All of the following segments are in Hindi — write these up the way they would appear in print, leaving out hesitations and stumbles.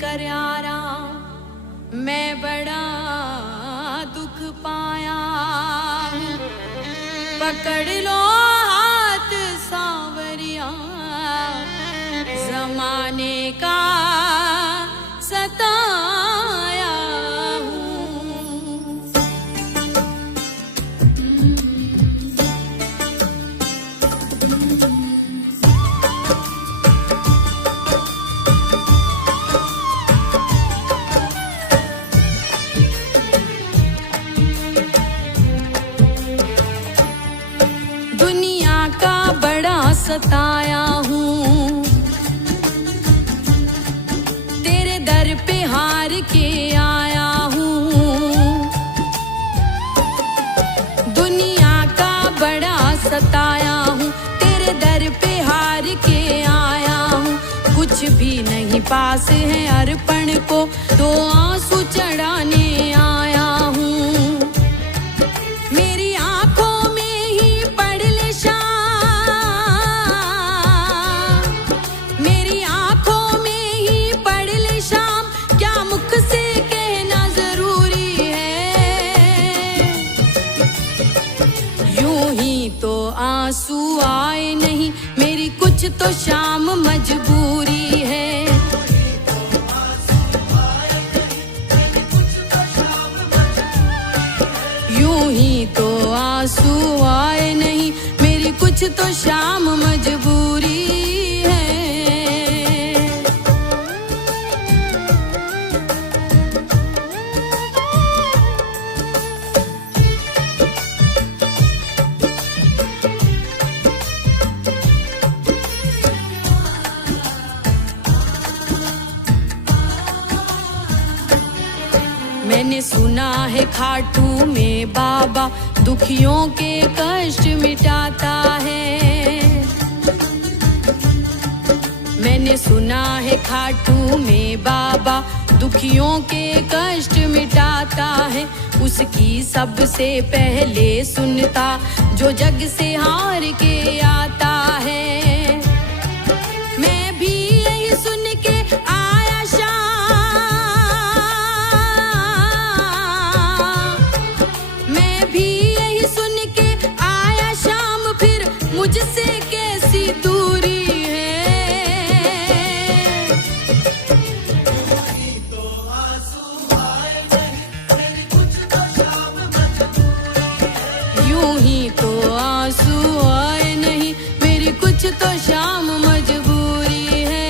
कर आराम, मैं बड़ा दुख पाया। पकड़ लो हाथ सांवरिया, जमाने का सताया हूँ। दुनिया का बड़ा सताया हूँ, तेरे दर पे हार के आया हूँ। दुनिया का बड़ा सताया हूँ, तेरे दर पे हार के आया हूँ। कुछ भी नहीं पास है अर्पण को, तो आंसू चढ़ाने आया हूँ। मेरी आंखों में ही पढ़ ले शाम, मेरी आंखों में ही पढ़ ले शाम, क्या मुख से कहना जरूरी है। यूं ही तो आंसू आए नहीं, मेरी कुछ तो शाम मजबूरी है। यूं ही तो आंसू आए नहीं, मेरी कुछ तो शाम मजबूरी है। मैंने सुना है खाटू में बाबा दुखियों के कष्ट मिटाता है। मैंने सुना है खाटू में बाबा दुखियों के कष्ट मिटाता है। उसकी सबसे पहले सुनता जो जग से हार के आता है। मैं भी यही सुन के आया मुझसे कैसी दूरी है। यूं ही तो आंसू आए नहीं, मेरी कुछ तो शाम मजबूरी है।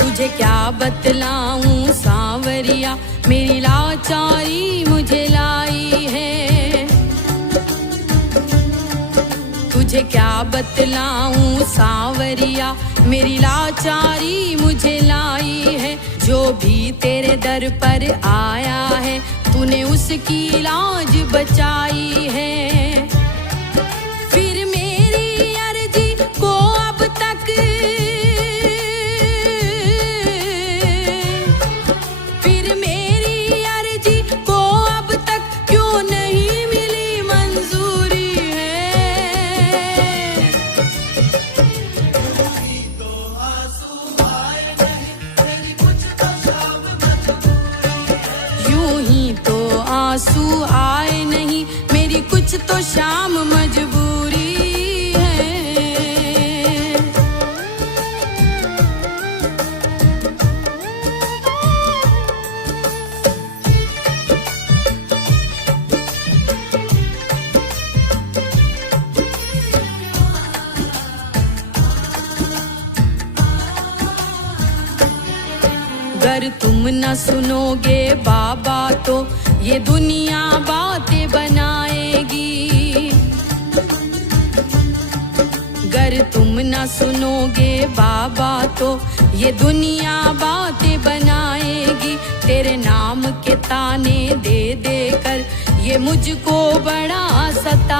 तुझे क्या बतलाऊं सांवरिया, मेरी लाचारी मुझे लाई है। तुझे क्या बतलाऊं सांवरिया, मेरी लाचारी मुझे लाई है। जो भी तेरे दर पर आया है, तूने उसकी लाज बचाई है। फिर मेरी अर्जी को अब तक आंसू आए नहीं, मेरी कुछ तो शाम मजबूरी है। अगर तुम न सुनोगे बाबा तो ये दुनिया बातें बनाएगी। अगर तुम न सुनोगे बाबा तो ये दुनिया बातें बनाएगी। तेरे नाम के ताने दे दे कर ये मुझको बड़ा सता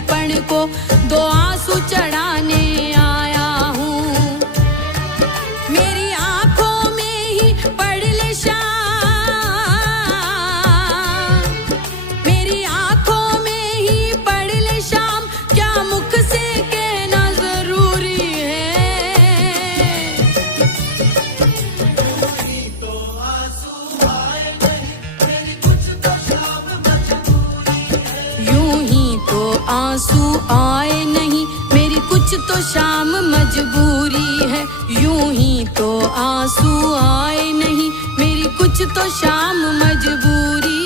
दर्पण को दो आंसू चढ़ाने आया हूँ। मेरी आंखों में ही पढ़ ले श्याम, मेरी आंखों में ही पढ़ ले श्याम, क्या मुख से कहना जरूरी है। यूं ही तो आंसू आए नहीं, मेरी कुछ तो शाम मजबूरी है। यूं ही तो आंसू आए नहीं, मेरी कुछ तो शाम मजबूरी